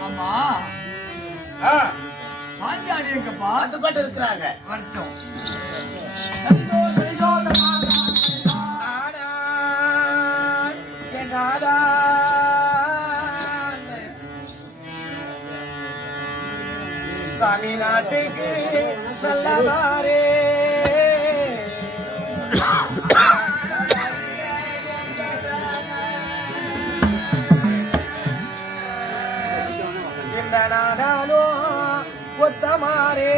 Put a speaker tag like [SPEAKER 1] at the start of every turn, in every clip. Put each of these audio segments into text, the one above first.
[SPEAKER 1] ஆமா.
[SPEAKER 2] ஆ,
[SPEAKER 1] பாஞ்சாலி எங்கப்பா
[SPEAKER 2] அந்த பாட்டு இருக்கிறாங்க
[SPEAKER 1] வரட்டும்
[SPEAKER 2] சாமி நாட்டுக்கு நல்லவாரே ஒத்தமாரே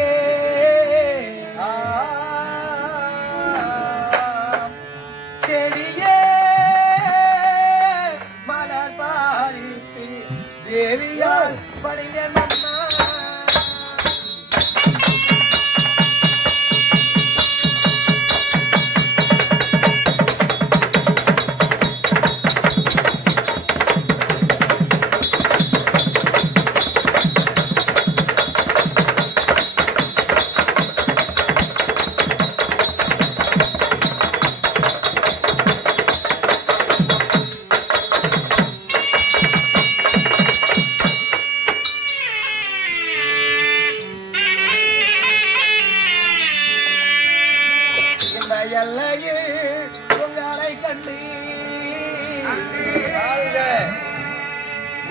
[SPEAKER 2] எல்லையில் உங்களை கண்டு.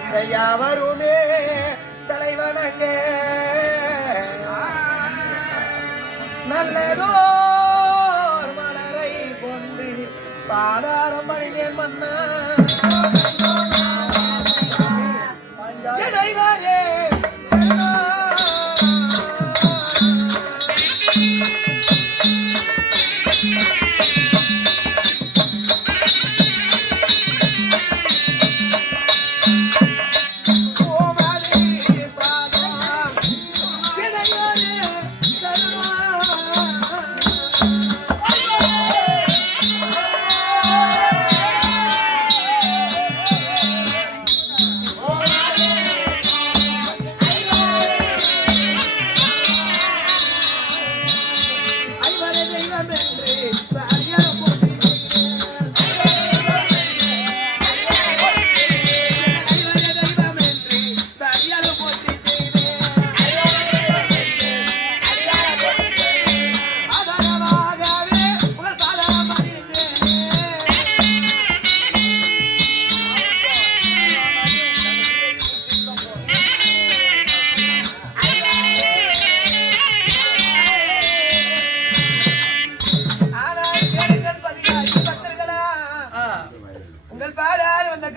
[SPEAKER 2] இந்த யாவருமே தலைவணங்க. நல்லதோர்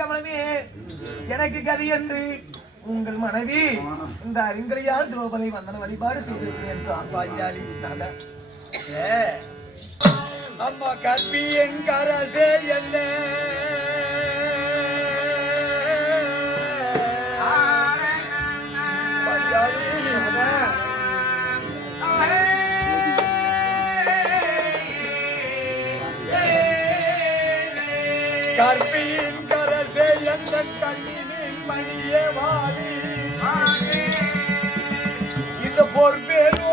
[SPEAKER 2] கமலமே எனக்கு கதி என்று. உங்கள் மனைவி இந்த அறிங்கலையால் திரௌபதி வந்தன வழிபாடு செய்திருக்கிறேன் சாமி.
[SPEAKER 1] பாஞ்சாலி.
[SPEAKER 2] தாதா.
[SPEAKER 1] ஏ, அம்மா கற்பியின் கரசே என்ன? கற்பியின் கண்ணினின் மணியே வாடி. இந்த பொறுப்பேனோ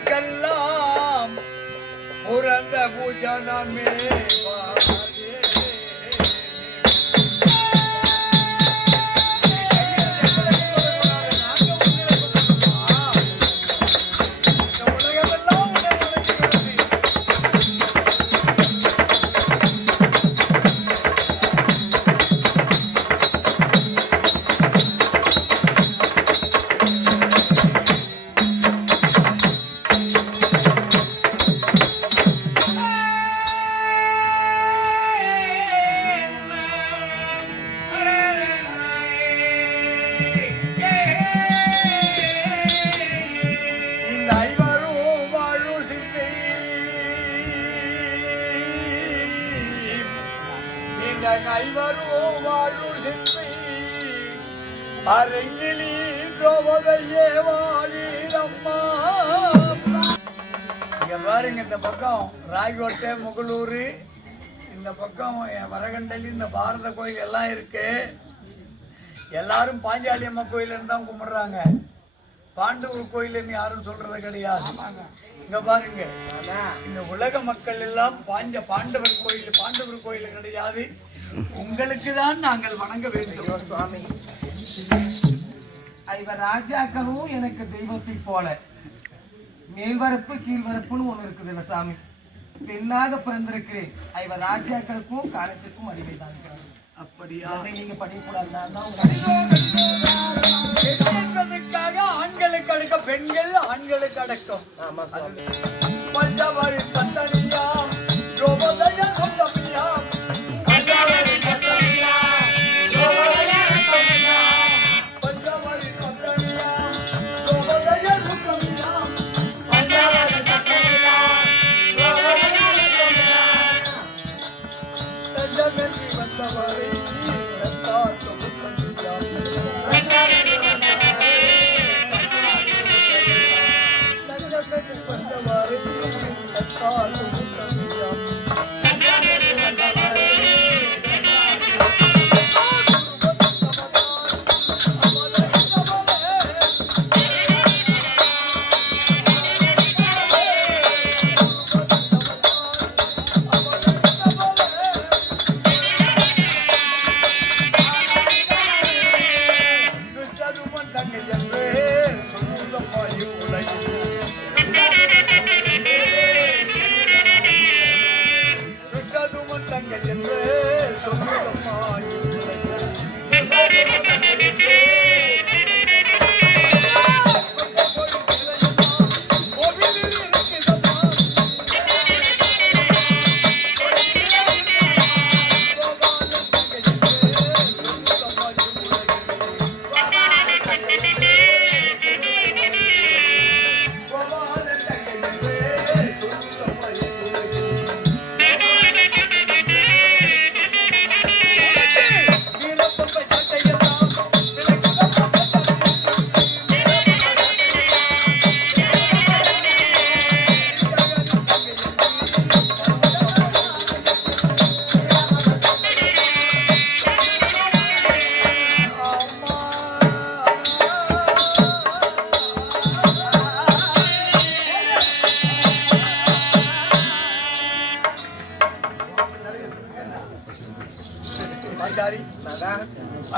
[SPEAKER 1] மாதர்கெல்லாம் புறந்த பூஜனமே இந்த ஐவரும் வாழும் சிந்தை அரங்கிலி திரௌபதையே வாழீரம்மா. இங்க பாருங்க இந்த பக்கம் ராய்கோட்டை முகலூர் இந்த பக்கம் என் வரகண்டலி இந்த பாரத கோயில் எல்லாம் இருக்குது எல்லாரும் பாஞ்சாலி அம்மா கோயிலேருந்து தான் கும்பிட்றாங்க. பாண்டவர் கோயில்னு யாரும் சொல்றது கிடையாது. இங்க பாருங்க. இந்த உலக மக்கள் எல்லாம் பாஞ்ச பாண்டவர் கோயில் பாண்டவர் கோயில் கிடையாது. உங்களுக்கு தான் நாங்கள் வணங்க வேண்டும்.
[SPEAKER 2] சுவாமி. இவர் ராஜாக்களும் எனக்கு தெய்வத்தை போல. மேல்வரப்பு கீழ்வரப்புன்னு ஒண்ணு இருக்குது இல்ல சாமி. பெண்ணாக பிறந்திருக்கிறேன். இவர் ராஜாக்களுக்கும் காலத்துக்கும் அடிமை தான்
[SPEAKER 1] அப்படியா
[SPEAKER 2] நீங்க படிக்கூடாது நான் தான் உங்க
[SPEAKER 1] என்பதற்காக ஆண்களுக்கு அடக்க பெண்கள் ஆண்களுக்கு அடக்கம்.
[SPEAKER 2] ஆமா
[SPEAKER 1] பஞ்சவரி தஞ்சமென்றி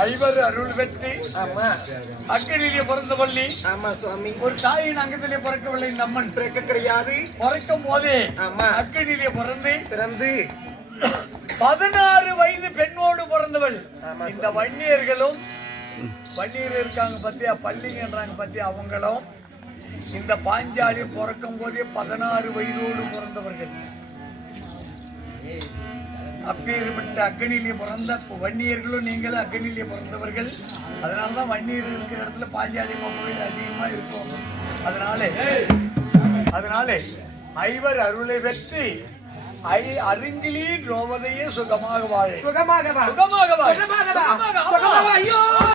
[SPEAKER 1] ஐவர் அருள் வெற்றி
[SPEAKER 2] ஆமா.
[SPEAKER 1] அக்கனிலே பிறந்த பள்ளி
[SPEAKER 2] ஆமா சுவாமி.
[SPEAKER 1] ஒரு தாயின் அங்கத்திலே பிறக்கவில்லை இந்த அம்மன்.
[SPEAKER 2] பிறக்க கிடையாது
[SPEAKER 1] பிறக்கும் போதே
[SPEAKER 2] ஆமா.
[SPEAKER 1] அக்கனிலே பிறந்து
[SPEAKER 2] பிறந்து
[SPEAKER 1] பதினாறு வயது பெண்ணோடு பிறந்தவள். இந்த வன்னியர்களும் வன்னியர் இருக்காங்க பத்தியா பள்ளிங்கன்றாங்க பத்தியா அவங்களும் இந்த பாஞ்சாலி பிறக்கும் போதே பதினாறு வயதோடு பிறந்தவர்கள். அப்பேற்பட்ட அக்னியிலே பிறந்த வன்னியர்களும் நீங்களும் அக்னியிலே பிறந்தவர்கள். அதனால தான் வன்னியர் இருக்கிற இடத்துல பாஞ்சாலி கோயில் அதிகமா இருக்கும். அதனாலே அதனாலே ஐவர் அருளை பெற்று ஐ அருங்கிலி திரௌபதியே சுகமாக வாழ.
[SPEAKER 2] சுகமாக வா.
[SPEAKER 1] சுகமாக
[SPEAKER 2] சுகமாக ஐயோ!